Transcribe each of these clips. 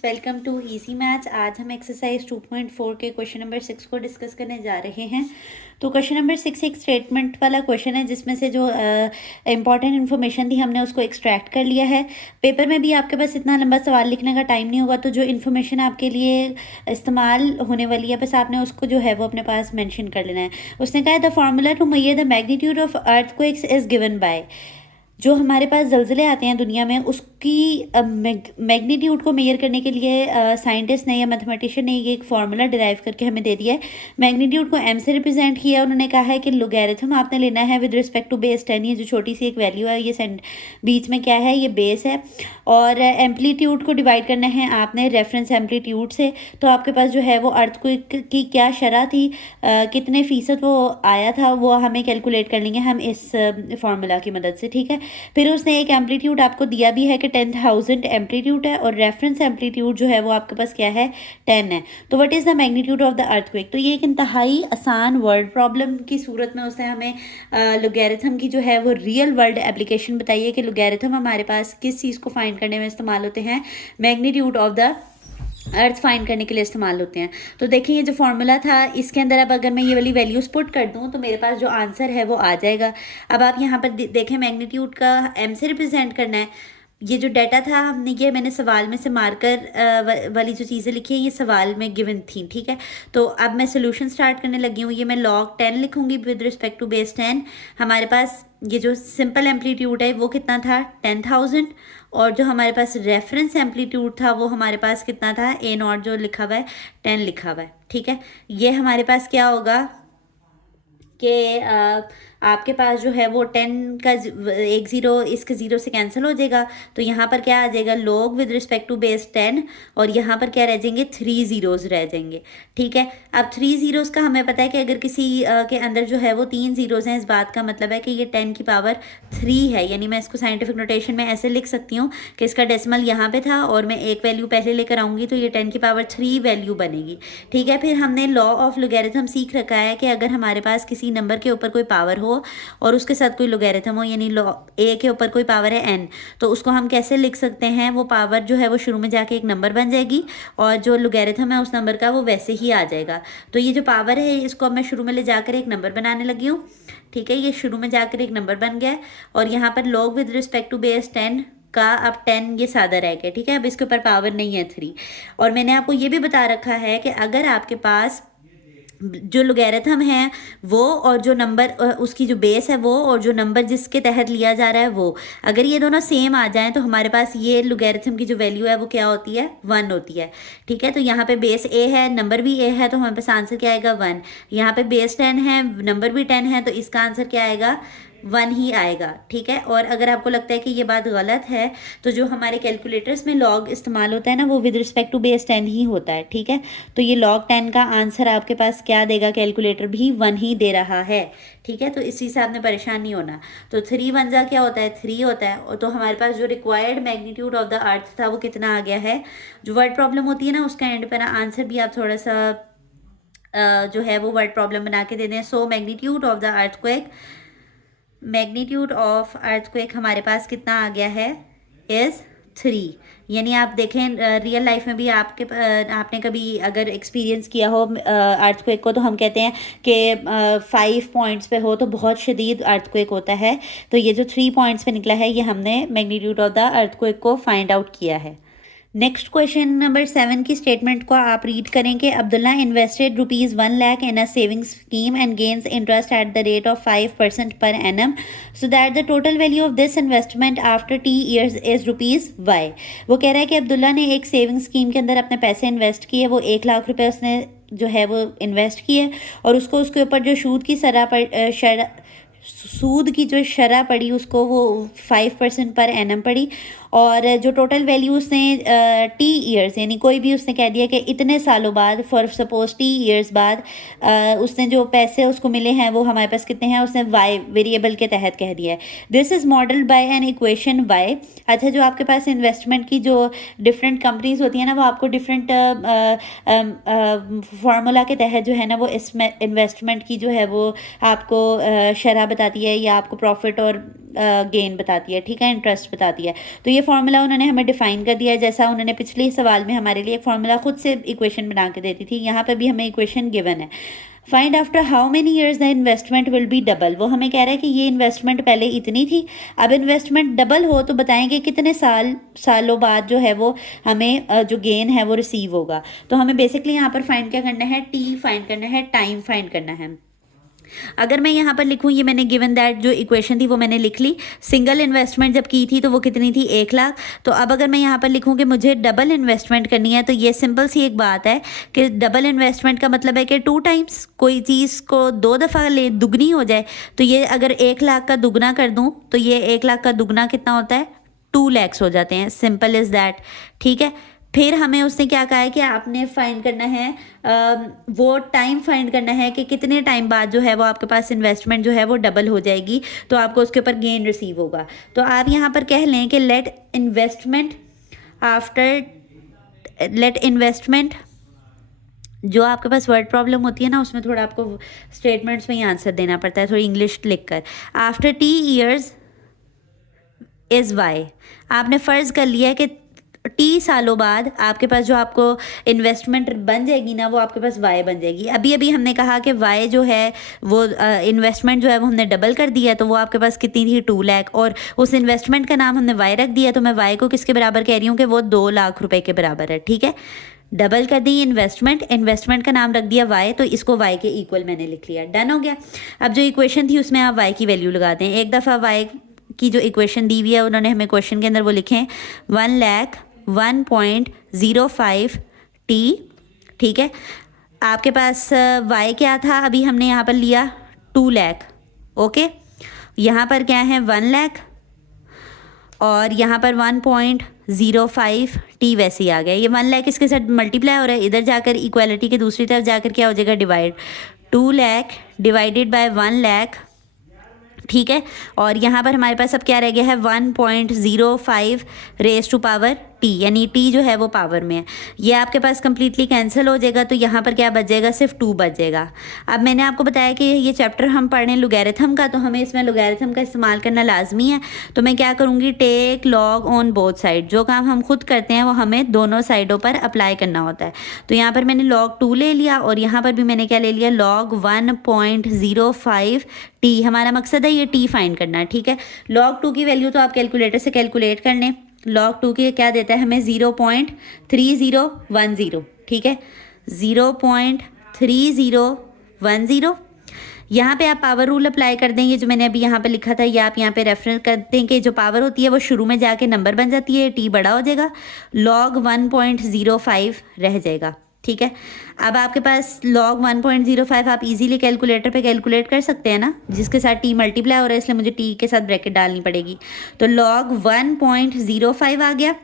Students, welcome to easy maths. आज हम exercise 2.4 के क्वेश्चन नंबर 6 को डिस्कस करने जा रहे हैं। तो क्वेश्चन नंबर 6 एक स्टेटमेंट वाला क्वेश्चन है जिसमें से जो इंपॉर्टेंट इन्फॉर्मेशन थी हमने उसको एक्सट्रैक्ट कर लिया है। पेपर में भी आपके पास इतना लंबा सवाल लिखने का टाइम नहीं होगा, तो जो इन्फॉर्मेशन आपके लिए इस्तेमाल होने वाली है बस आपने उसको जो है वो अपने पास मेंशन कर लेना है। उसने कहा है the formula to measure the magnitude of earthquakes is given by. जो हमारे पास ज़लज़ले आते हैं दुनिया में उसकी मैग्नीट्यूड को मेजर करने के लिए साइंटिस्ट ने या मैथमेटिशियन ने ये एक फार्मूला डिराइव करके हमें दे दिया है। मैग्नीट्यूड को एम से रिप्रेजेंट किया। उन्होंने कहा है कि लोगैरिथम आपने लेना है विद रिस्पेक्ट टू बेस 10। ये जो छोटी सी एक वैल्यू है ये बीच में क्या है, ये बेस है। और एम्पलीट्यूड को डिवाइड करना है आपने रेफरेंस एम्पलीट्यूड से। तो आपके पास जो है वो अर्थक्वेक की क्या शरह थी, कितने फ़ीसद वो आया था, वो हमें कैलकुलेट कर लेंगे हम इस फार्मूला की मदद से। ठीक है, फिर उसने एक एम्पलीट्यूड आपको दिया भी है कि 10,000 एम्पलीट्यूड है और रेफरेंस एम्पलीट्यूड जो है वो आपके पास क्या है, 10 है। तो what is the magnitude of the earthquake. तो ये एक इंतहाई आसान वर्ड प्रॉब्लम की सूरत में उसने हमें लोगैरिथम की जो है वो रियल वर्ल्ड एप्लीकेशन बताई है कि लोगैरिथम हमारे पास किस चीज़ को फाइंड करने में इस्तेमाल होते हैं, magnitude of the earth find करने के लिए इस्तेमाल होते हैं। तो देखिए ये जो फार्मूला था इसके अंदर अब अगर मैं ये वाली वैल्यूज पुट कर दूं तो मेरे पास जो आंसर है वो आ जाएगा। अब आप यहाँ पर देखें मैग्नीट्यूड का एम से रिप्रेजेंट करना है। ये जो डाटा था हमने ये मैंने सवाल में से मार्कर वाली जो चीज़ें लिखी हैं ये सवाल में गिवन थी। ठीक है, तो अब मैं सोल्यूशन स्टार्ट करने लगी हूँ। ये मैं log 10 लिखूँगी विद रिस्पेक्ट टू बेस 10। हमारे पास ये जो सिंपल एम्पलीट्यूड है वो कितना था, 10,000। और जो हमारे पास रेफरेंस एम्पलीट्यूड था वो हमारे पास कितना था, ए नॉट जो लिखा हुआ है 10 लिखा हुआ है। ठीक है, ये हमारे पास क्या होगा कि आपके पास जो है वो 10 का एक ज़ीरो इसके ज़ीरो से कैंसिल हो जाएगा। तो यहाँ पर क्या आ जाएगा, log with respect to base 10 और यहाँ पर क्या रह जाएंगे, 3 ज़ीरोज़ रह जाएंगे। ठीक है, अब 3 ज़ीरोज़ का हमें पता है कि अगर किसी के अंदर जो है वो 3 ज़ीरोज़ हैं, इस बात का मतलब है कि ये 10 की पावर 3 है। यानी मैं इसको साइंटिफिक नोटेशन में ऐसे लिख सकती हूँ कि इसका डेसिमल यहाँ पे था और मैं एक वैल्यू पहले लेकर आऊँगी तो ये 10 की पावर 3 वैल्यू बनेगी। ठीक है, फिर हमने लॉ ऑफ लोगैरिथम सीख रखा है कि अगर हमारे पास किसी नंबर के ऊपर कोई पावर हो और उसके साथ कोई लोगैरिथम हो, यानी ए के ऊपर कोई पावर है n, तो उसको हम कैसे लिख सकते हैं, वो पावर जो है वो शुरू में जाके एक नंबर बन जाएगी और जो लोगैरिथम है उस नंबर का वो वैसे ही आ जाएगा। तो ये जो पावर है इसको अब मैं शुरू में ले जाकर एक नंबर बनाने लगी हूँ। ठीक है, ये शुरू में जाकर एक नंबर बन गया और यहाँ पर log with respect to base 10 का अब 10 ये सादा रह गया। ठीक है, अब इसके ऊपर पावर नहीं है 3। और मैंने आपको ये भी बता रखा है कि अगर आपके पास जो लोगैरिथम है वो और जो नंबर उसकी जो बेस है वो और जो नंबर जिसके तहत लिया जा रहा है वो, अगर ये दोनों सेम आ जाएं तो हमारे पास ये लोगैरिथम की जो वैल्यू है वो क्या होती है, 1 होती है। ठीक है, तो यहाँ पे बेस ए है, नंबर भी ए है, तो हमारे पास आंसर क्या आएगा, 1। यहाँ पे बेस 10 है, नंबर भी 10 है, तो इसका आंसर क्या आएगा, 1 ही आएगा। ठीक है, और अगर आपको लगता है कि ये बात गलत है तो जो हमारे कैलकुलेटर्स में लॉग इस्तेमाल होता है ना वो विद रिस्पेक्ट टू बेस 10 ही होता है। ठीक है, तो ये log 10 का आंसर आपके पास क्या देगा, कैलकुलेटर भी 1 ही दे रहा है। ठीक है, तो इस चीज़ से आपने परेशान नहीं होना। तो 3 1 जा क्या होता है, 3 होता है। और तो हमारे पास जो required magnitude of the earth था वो कितना आ गया है। जो वर्ड प्रॉब्लम होती है ना उसका एंड पर आंसर भी आप थोड़ा सा जो है वो वर्ड प्रॉब्लम बना के दे दें। So magnitude of the earthquake, magnitude of earthquake हमारे पास कितना आ गया है, इज़ 3। यानी आप देखें रियल लाइफ में भी आपने कभी अगर एक्सपीरियंस किया हो अर्थक्वेक को, तो हम कहते हैं कि 5 पॉइंट्स पे हो तो बहुत शदीद अर्थक्वेक होता है। तो ये जो 3 पॉइंट्स पे निकला है ये हमने मैग्नीट्यूड ऑफ द अर्थक्वेक को फाइंड आउट किया है। नेक्स्ट क्वेश्चन नंबर 7 की स्टेटमेंट को आप रीड करें कि Abdullah invested ₹1 lakh in a saving scheme and gains interest at the rate of 5% per annum, so that the total value of this investment after T years is ₹Y। वो कह रहा है कि अब्दुल्ला ने एक सेविंग स्कीम के अंदर अपने पैसे इन्वेस्ट किए, वो 1 लाख रुपए उसने जो है वो इन्वेस्ट किए और उसको उसके ऊपर जो सूद की जो शरह पड़ी उसको वो 5% पर एनम पड़ी। और जो टोटल वैल्यू उसने T ईयर्स यानी कोई भी उसने कह दिया कि इतने सालों बाद, फॉर सपोज T ईयर्स बाद उसने जो पैसे उसको मिले हैं वो हमारे पास कितने हैं, उसने Y वेरिएबल के तहत कह दिया है। This is modelled by an equation Y। अच्छा, जो आपके पास इन्वेस्टमेंट की जो डिफरेंट कंपनीज होती हैं ना वो आपको डिफरेंट फार्मूला के तहत जो है ना वो इसमें इन्वेस्टमेंट की जो है वो आपको शरह बताती है या आपको प्रॉफिट और गेन बताती है, ठीक है, इंटरेस्ट बताती है। तो ये फार्मूला उन्होंने हमें डिफाइन कर दिया है, जैसा उन्होंने पिछले सवाल में हमारे लिए एक फार्मूला खुद से इक्वेशन बना के देती थी, यहाँ पे भी हमें इक्वेशन गिवन है। Find after how many years the investment will be double. वो हमें कह रहा है कि ये इन्वेस्टमेंट पहले इतनी थी, अब इन्वेस्टमेंट डबल हो तो बताएंगे कितने सालों बाद जो है वो हमें जो गेन है वो रिसीव होगा। तो हमें बेसिकली यहाँ पर फाइंड क्या करना है, टी फाइंड करना है, टाइम फाइंड करना है। अगर मैं यहाँ पर लिखूँ, ये मैंने गिवन दैट जो इक्वेशन थी वो मैंने लिख ली। सिंगल इन्वेस्टमेंट जब की थी तो वो कितनी थी, 1 लाख। तो अब अगर मैं यहाँ पर लिखूँ कि मुझे डबल इन्वेस्टमेंट करनी है, तो ये सिंपल सी एक बात है कि डबल इन्वेस्टमेंट का मतलब है कि 2 टाइम्स, कोई चीज़ को 2 दफ़ा ले दुगनी हो जाए। तो ये अगर 1 लाख का दुगना कर दूँ तो ये 1 लाख का दुगना कितना होता है, 2 लैक्स हो जाते हैं। सिंपल इज़ दैट, ठीक है। फिर हमें उसने क्या कहा है कि आपने फाइंड करना है वो टाइम फाइंड करना है कि कितने टाइम बाद जो है वो आपके पास इन्वेस्टमेंट जो है वो डबल हो जाएगी, तो आपको उसके ऊपर गेन रिसीव होगा। तो आप यहाँ पर कह लें कि लेट इन्वेस्टमेंट जो आपके पास वर्ड प्रॉब्लम होती है ना, उसमें थोड़ा आपको स्टेटमेंट्स में ही आंसर देना पड़ता है, थोड़ी इंग्लिश लिख कर। After T years is why. आपने फ़र्ज़ कर लिया है कि T सालों बाद आपके पास जो आपको इन्वेस्टमेंट बन जाएगी ना, वो आपके पास वाई बन जाएगी। अभी अभी हमने कहा कि वाई जो है वो इन्वेस्टमेंट जो है वो हमने डबल कर दिया, तो वो आपके पास कितनी थी, 2 लाख। और उस इन्वेस्टमेंट का नाम हमने वाई रख दिया, तो मैं वाई को किसके बराबर कह रही हूँ कि वो 2 लाख रुपए के बराबर है, ठीक है। डबल कर दी इन्वेस्टमेंट का नाम रख दिया वाई, तो इसको वाई के इक्वल मैंने लिख लिया, डन हो गया। अब जो इक्वेशन थी उसमें आप वाई की वैल्यू लगाते हैं। एक दफ़ा वाई की जो इक्वेशन दी हुई है उन्होंने हमें क्वेश्चन के अंदर वो लिखे 1,01.05 T, ठीक है। आपके पास वाई क्या था, अभी हमने यहाँ पर लिया 2 लाख, ओके। यहाँ पर क्या है 1 लाख, और यहाँ पर 1.05 T वैसे ही आ गया। ये 1 लाख इसके साथ मल्टीप्लाई हो रहा है, इधर जाकर इक्वालिटी के दूसरी तरफ जाकर क्या हो जाएगा, divide. 2 lakh divided by 1 lakh, ठीक है। और यहाँ पर हमारे पास अब क्या रह गया है, 1.05 रेज टू पावर T, यानी T जो है वो पावर में है। ये आपके पास कम्प्लीटली कैंसिल हो जाएगा, तो यहाँ पर क्या बच जाएगा, सिर्फ 2 बच जाएगा। अब मैंने आपको बताया कि ये चैप्टर हम पढ़ रहे हैं लॉगरिथम का, तो हमें इसमें लॉगरिथम का इस्तेमाल करना लाजमी है। तो मैं क्या करूँगी, take log on both side. जो काम हम खुद करते हैं वो हमें दोनों साइडों पर अप्लाई करना होता है। तो यहाँ पर मैंने log 2 ले लिया, और यहाँ पर भी मैंने क्या ले लिया, log 1.05 T। हमारा मकसद है ये T फाइंड करना है, ठीक है। log 2 की वैल्यू तो आप कैलकुलेटर से कैलकुलेट कर लें। log 2 की क्या देता है हमें, 0.3010, ठीक है, 0.3010। यहाँ पे आप पावर रूल अप्लाई कर देंगे, जो मैंने अभी यहाँ पे लिखा था, ये आप यहाँ पे रेफरेंस कर दें कि जो पावर होती है वो शुरू में जाके नंबर बन जाती है, T बड़ा हो जाएगा, log 1.05 रह जाएगा, ठीक है। अब आपके पास log 1.05 आप इजीली कैलकुलेटर पे कैलकुलेट कर सकते हैं ना, जिसके साथ T मल्टीप्लाई हो रहा है, इसलिए मुझे T के साथ ब्रैकेट डालनी पड़ेगी। तो log 1.05 आ गया,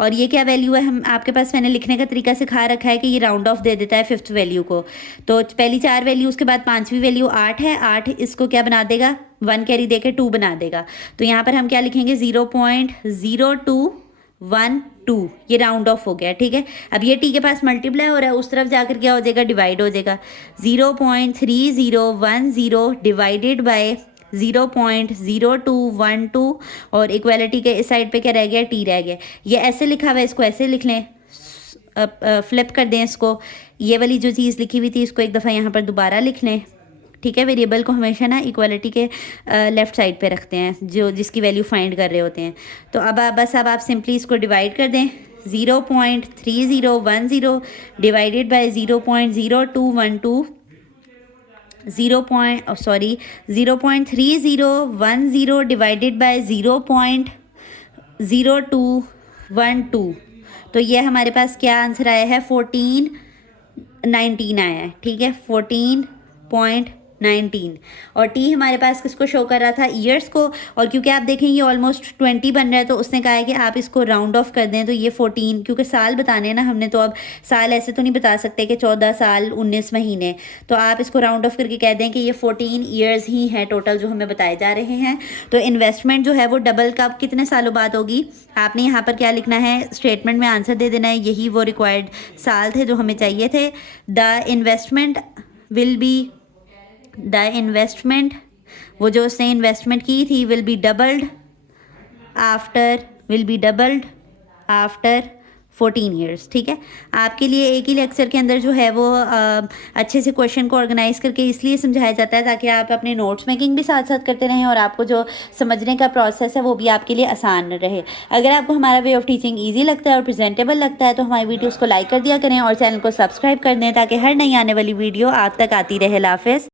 और ये क्या वैल्यू है, हम आपके पास मैंने लिखने का तरीका सिखा रखा है कि ये राउंड ऑफ दे देता है 5th वैल्यू को। तो पहली 4 वैल्यू, उसके बाद 5वीं वैल्यू 8 है, 8 इसको क्या बना देगा, 1 कैरी दे के 2 बना देगा। तो यहाँ पर हम क्या लिखेंगे, 0.0212, ये राउंड ऑफ हो गया, ठीक है। अब ये T के पास मल्टीप्लाई हो रहा है, उस तरफ जाकर क्या हो जाएगा, डिवाइड हो जाएगा। 0.3010 डिवाइडेड बाय 0.0212, और इक्वालिटी के इस साइड पे क्या रह गया, T रह गया। ये ऐसे लिखा हुआ है, इसको ऐसे लिख लें, फ्लिप कर दें इसको। ये वाली जो चीज़ लिखी हुई थी इसको एक दफ़ा यहाँ पर दोबारा लिख लें, ठीक है। वेरिएबल को हमेशा ना इक्वालिटी के लेफ़्ट साइड पे रखते हैं, जो जिसकी वैल्यू फाइंड कर रहे होते हैं। तो अब आप सिंपली इसको डिवाइड कर दें, 0.3010 डिवाइडेड बाय 0.0212, 0.3010 डिवाइडेड बाय 0.0212। तो ये हमारे पास क्या आंसर आया है, 1419 आया है, ठीक है, 14.19। और T हमारे पास किसको शो कर रहा था, ईयर्स को। और क्योंकि आप देखें ये ऑलमोस्ट 20 बन रहा है, तो उसने कहा है कि आप इसको राउंड ऑफ कर दें, तो ये 14, क्योंकि साल बताने हैं ना हमने, तो अब साल ऐसे तो नहीं बता सकते कि 14 साल 19 महीने, तो आप इसको राउंड ऑफ करके कह दें कि ये 14 ईयर्स ही हैं टोटल जो हमें बताए जा रहे हैं। तो इन्वेस्टमेंट जो है वो डबल कब, कितने सालों बाद होगी, आपने यहाँ पर क्या लिखना है, स्टेटमेंट में आंसर दे देना है। यही वो रिक्वायर्ड साल थे जो हमें चाहिए थे। द इन्वेस्टमेंट वो जो उसने इन्वेस्टमेंट की थी will be doubled after 14 years. ठीक है, आपके लिए एक ही लेक्चर के अंदर जो है वो अच्छे से क्वेश्चन को ऑर्गेनाइज करके इसलिए समझाया जाता है ताकि आप अपने नोट्स मेकिंग भी साथ साथ करते रहें और आपको जो समझने का प्रोसेस है वो भी आपके लिए आसान रहे। अगर आपको हमारा वे ऑफ टीचिंग ईजी लगता है और प्रेजेंटेबल लगता है तो हमारी वीडियोज़ को लाइक कर दिया करें और चैनल को सब्सक्राइब कर दें ताकि हर नई आने वाली वीडियो आप तक आती रहे। हाफिज़।